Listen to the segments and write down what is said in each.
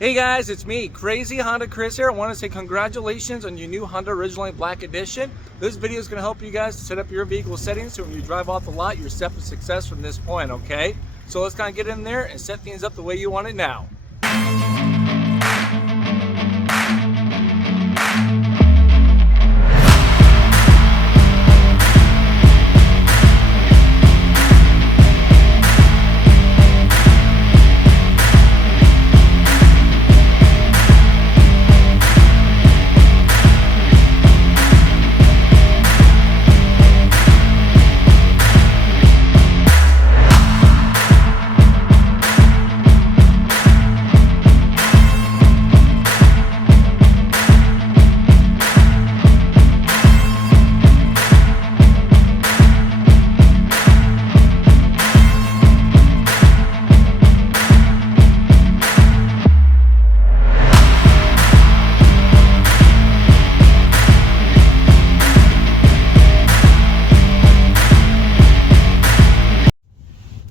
Hey guys, it's me, Crazy Honda Chris here. I want to say congratulations on your new Honda Ridgeline Black Edition. This video is going to help you guys to set up your vehicle settings so when you drive off the lot, you're set for success from this point, okay? So let's kind of get in there and set things up the way you want it now.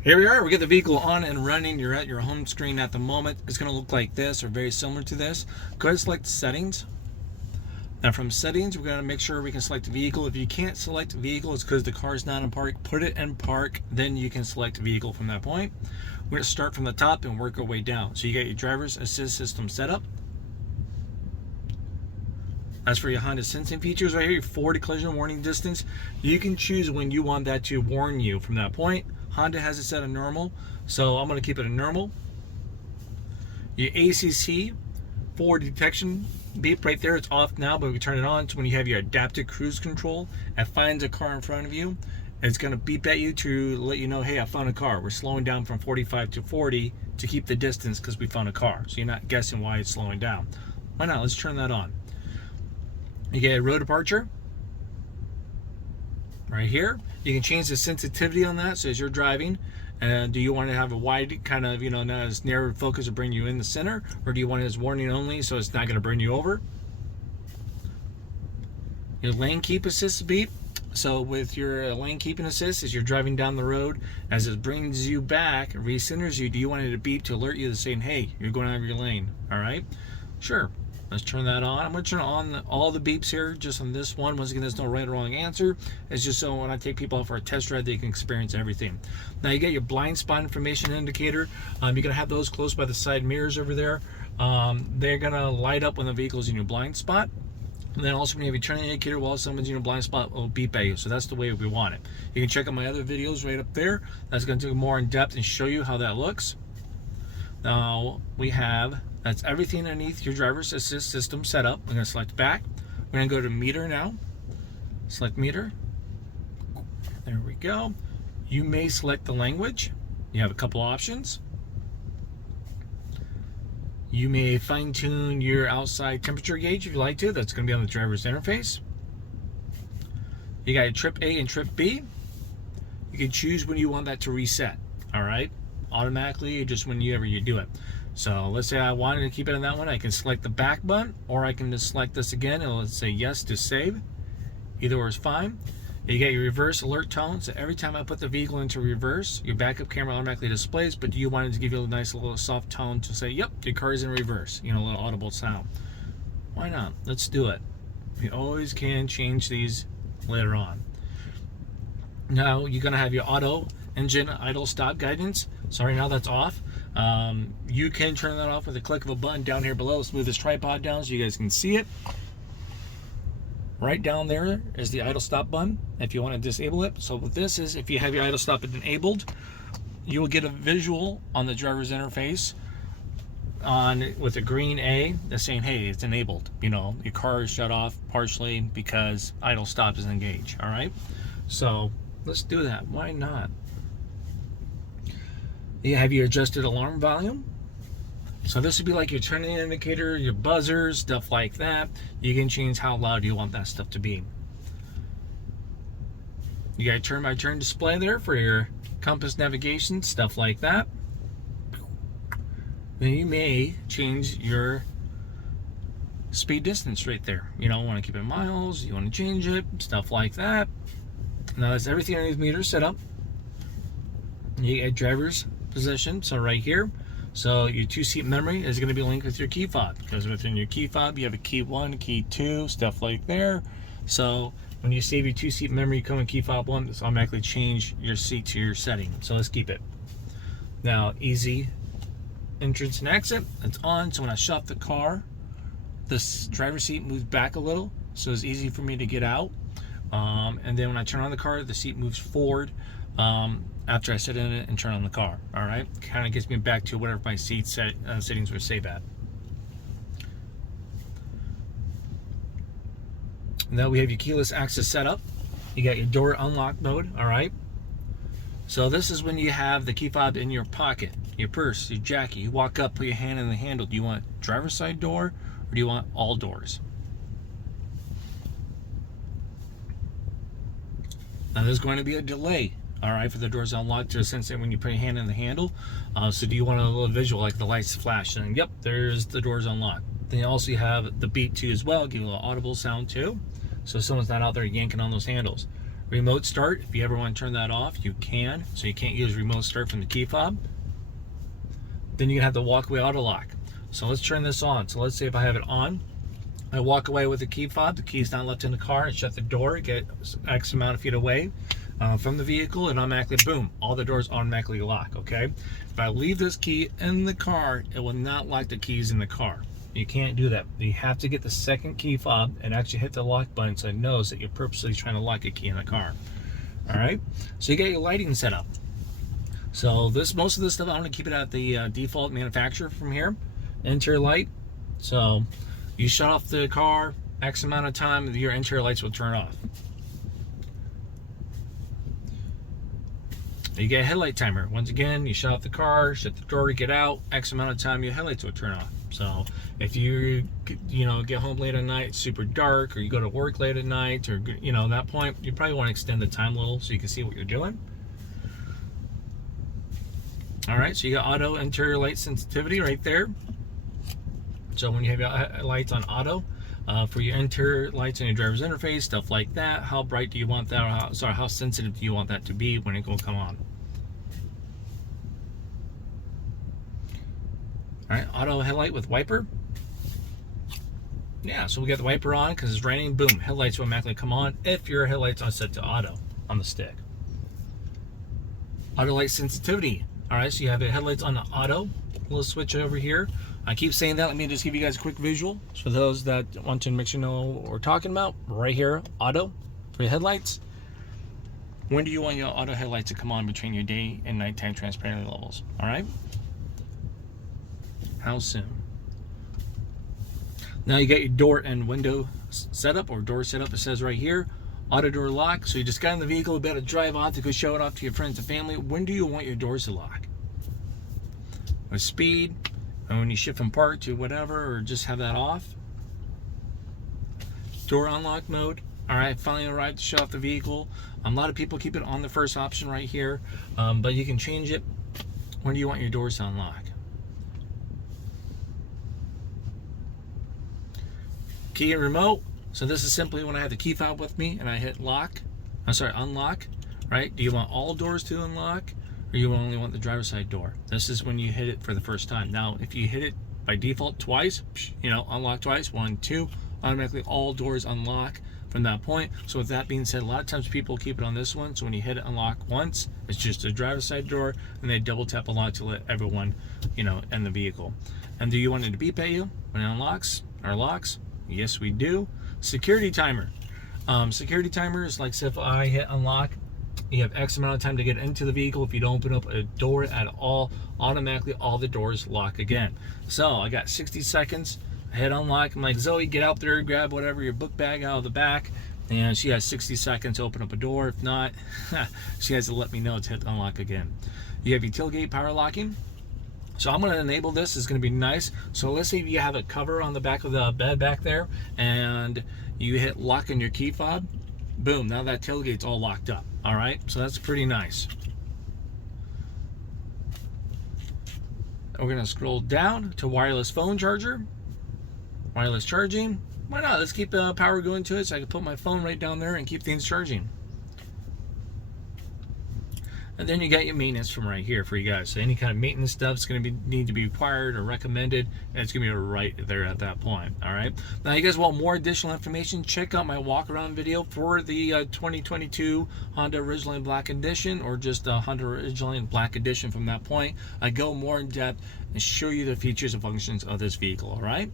Here we are, we get the vehicle on and running. You're at your home screen at the moment. It's going to look like this or very similar to this. Go ahead and select settings. Now from settings, we're going to make sure we can select the vehicle. If you can't select vehicle, it's because the car is not in park. Put it in park, then you can select vehicle from that point. We're going to start from the top and work our way down. So you got your driver's assist system set up. As for your Honda sensing features right here, your forward collision warning distance, you can choose when you want that to warn you from that point. Honda has it set to normal, so I'm going to keep it a normal. Your ACC forward detection beep right there, it's off now, but we turn it on. So when you have your adaptive cruise control, it finds a car in front of you. It's going to beep at you to let you know, hey, I found a car. We're slowing down from 45 to 40 to keep the distance because we found a car. So you're not guessing why it's slowing down. Why not? Let's turn that on. You get a road departure right here. You can change the sensitivity on that. So as you're driving, do you want to have a wide kind of, not as narrow focus to bring you in the center, or do you want it as warning only so it's not going to bring you over? Your lane keep assist beep. So with your lane keeping assist, as you're driving down the road, as it brings you back, recenters you, do you want it to beep to alert you to saying, hey, you're going out of your lane? All right, sure. Let's turn that on. I'm going to turn on all the beeps here just on this one. Once again, there's no right or wrong answer. It's just so when I take people out for a test drive, they can experience everything. Now you get your blind spot information indicator. You're going to have those close by the side mirrors over there. They're going to light up when the vehicle's in your blind spot. And then also when you have your turning indicator while someone's in your blind spot, will beep at you. So that's the way we want it. You can check out my other videos right up there. That's going to do more in depth and show you how that looks. Now we have, that's everything underneath your driver's assist system set up. I'm going to select back. We're going to go to meter now. Select meter. There we go. You may select the language. You have a couple options. You may fine tune your outside temperature gauge if you like to. That's going to be on the driver's interface. You got your trip A and trip B. You can choose when you want that to reset. All right. Automatically, or just whenever you do it. So let's say I wanted to keep it on that one, I can select the back button, or I can just select this again and let's say yes to save. Either or is fine. You get your reverse alert tone, so every time I put the vehicle into reverse, your backup camera automatically displays, but you wanted to give you a nice little soft tone to say, yep, your car is in reverse, a little audible sound. Why not? Let's do it. You always can change these later on. Now you're going to have your auto engine idle stop guidance. Sorry, now that's off. You can turn that off with a click of a button down here below. Let's move this tripod down so you guys can see it. Right down there is the idle stop button if you want to disable it. So what this is, if you have your idle stop enabled, you will get a visual on the driver's interface with a green A that's saying, hey, it's enabled. Your car is shut off partially because idle stop is engaged. All right, so let's do that. Why not? You have your adjusted alarm volume. So this would be like your turning indicator, your buzzers, stuff like that. You can change how loud you want that stuff to be. You got a turn-by-turn display there for your compass navigation, stuff like that. Then you may change your speed distance right there. Want to keep it in miles, you want to change it, stuff like that. Now that's everything underneath the meter set up. You get driver's position, so right here. So your 2-seat memory is going to be linked with your key fob, because within your key fob you have a key 1, key 2, stuff like there. So when you save your 2-seat memory, you come in key fob 1, it's automatically change your seat to your setting. So let's keep it. Now, easy entrance and exit, it's on. So when I shut off the car, this driver's seat moves back a little, so it's easy for me to get out. And then when I turn on the car, the seat moves forward after I sit in it and turn on the car. All right, kind of gets me back to whatever my seat settings would save at. Now we have your keyless access setup. You got your door unlock mode. All right, so this is when you have the key fob in your pocket, your purse, your jacket. You walk up, put your hand in the handle. Do you want driver's side door, or do you want all doors? Now there's going to be a delay, all right, for the doors unlocked to sense it when you put your hand in the handle. So do you want a little visual, like the lights flash, and yep, there's the doors unlocked. Then you also have the beep too as well, give you a little audible sound too. So if someone's not out there yanking on those handles. Remote start, if you ever want to turn that off, you can. So you can't use remote start from the key fob. Then you have the walkway auto lock. So let's turn this on. So let's say if I have it on, I walk away with the key fob, the key's not left in the car, I shut the door, get X amount of feet away from the vehicle, and automatically, boom, all the doors automatically lock, okay? If I leave this key in the car, it will not lock the keys in the car. You can't do that. You have to get the second key fob and actually hit the lock button so it knows that you're purposely trying to lock a key in the car. All right, so you got your lighting set up. So most of this stuff, I'm gonna keep it at the default manufacturer from here. Interior light, so you shut off the car, X amount of time, your interior lights will turn off. You get a headlight timer. Once again, you shut off the car, shut the door, get out, X amount of time, your headlights will turn off. So if you get home late at night, it's super dark, or you go to work late at night, or at that point, you probably want to extend the time a little so you can see what you're doing. All right, so you got auto interior light sensitivity right there. So when you have your lights on auto, for your interior lights on your driver's interface, stuff like that, how bright do you want that, or how sensitive do you want that to be when it will come on? All right, auto headlight with wiper. Yeah, so we got the wiper on because it's raining, boom, headlights will automatically come on if your headlights are set to auto on the stick. Auto light sensitivity. All right, so you have the headlights on the auto. We'll switch it over here. I keep saying that. Let me just give you guys a quick visual. For those that want to make sure you know what we're talking about, right here, auto for your headlights. When do you want your auto headlights to come on between your day and nighttime transparency levels? All right. How soon? Now you got your door and window setup, or door setup. It says right here, auto door lock. So you just got in the vehicle, about to drive off to go show it off to your friends and family. When do you want your doors to lock? With speed, and when you shift from park to whatever, or just have that off. Door unlock mode. All right, finally arrived to show off the vehicle. A lot of people keep it on the first option right here, but you can change it. When do you want your doors to unlock? Key and remote. So this is simply when I have the key fob with me and I hit unlock, right? Do you want all doors to unlock, or you only want the driver's side door? This is when you hit it for the first time. Now, if you hit it by default twice, unlock twice, 1, 2, automatically all doors unlock from that point. So with that being said, a lot of times people keep it on this one. So when you hit it unlock once, it's just a driver's side door, and they double tap unlock to let everyone, in the vehicle. And do you want it to beep at you when it unlocks or locks? Yes, we do. Security timer. Security timer is like, say if I hit unlock, you have X amount of time to get into the vehicle. If you don't open up a door at all, automatically all the doors lock again. So I got 60 seconds. I hit unlock. I'm like, Zoe, get out there, grab whatever, your book bag out of the back. And she has 60 seconds to open up a door. If not, she has to let me know to hit unlock again. You have your tailgate power locking. So I'm going to enable this. It's going to be nice. So let's say you have a cover on the back of the bed back there, and you hit lock on your key fob. Boom, now that tailgate's all locked up. All right, so that's pretty nice. We're going to scroll down to wireless phone charger. Wireless charging. Why not? Let's keep the power going to it so I can put my phone right down there and keep things charging. And then you got your maintenance from right here for you guys. So any kind of maintenance stuff is going to need to be required or recommended, and it's going to be right there at that point. All right. Now, you guys want more additional information? Check out my walk around video for the 2022 Honda Ridgeline Black Edition, or just the Honda Ridgeline Black Edition. From that point, I go more in depth and show you the features and functions of this vehicle. All right.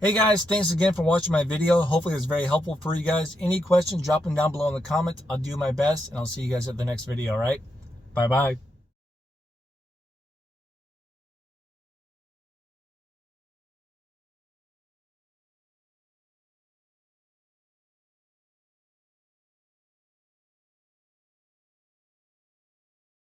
Hey guys, thanks again for watching my video. Hopefully it's very helpful for you guys. Any questions, drop them down below in the comments. I'll do my best, and I'll see you guys at the next video, all right? Bye-bye.